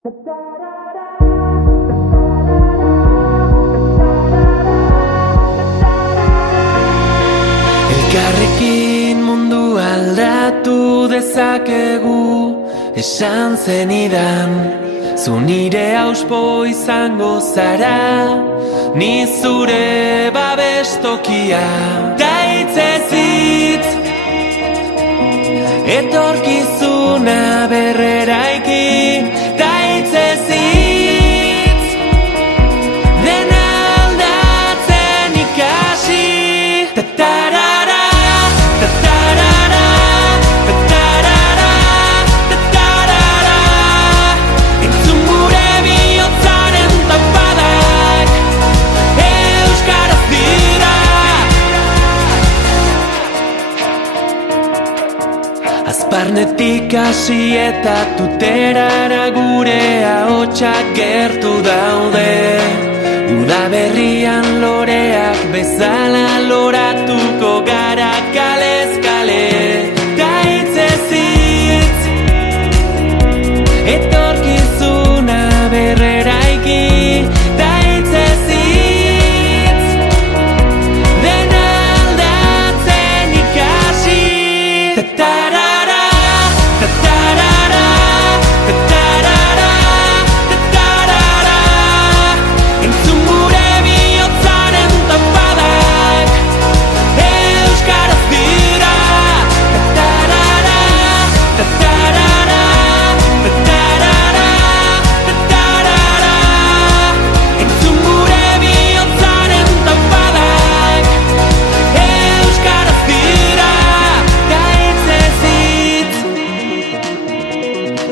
Elkarrekin mundu aldatu dezakegu, esan zenidan. Zu nire auspo izango zara, ni zure babestokia. Ta hitzez hitz, etorkizuna berreraiki. Ta hitzez hitz, dena aldatzen ikasi. Ta-tarara, ta-tarara, ta-tarara, ta-tarara. Entzun gure bihotzaren tapadak, euskaraz dira. Azparnetik hasi eta tuterara gure ahotsak gertu daude. Udaberrian loreak bezala loratuko gara kalez kale. Ta hitzez hitz, etorkizuna berreraiki. Ta hitzez hitz, dena aldatzen ikasi. Ta-tarara, ta-tarara, ta-tarara, ta-tarara. Entzun gure bihotzaren tapadak, euskaraz dira. Ta-tarara, ta-tarara, ta-tarara, ta-tarara. Entzun gure bihotzaren tapadak, euskaraz dira. Ta hitzez hitz,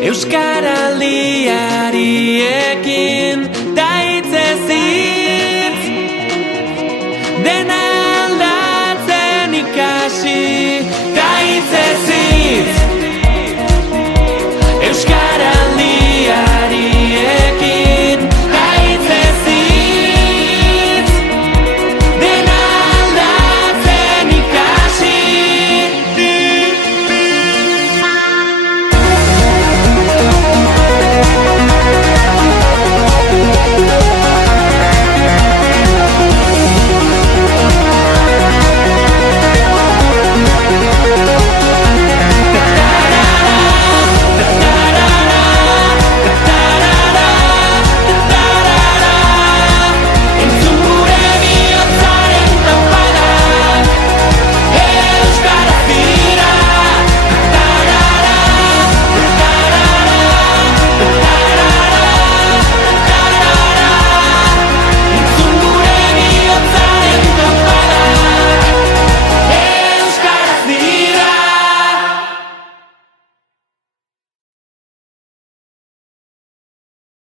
euskaraldiari ekin.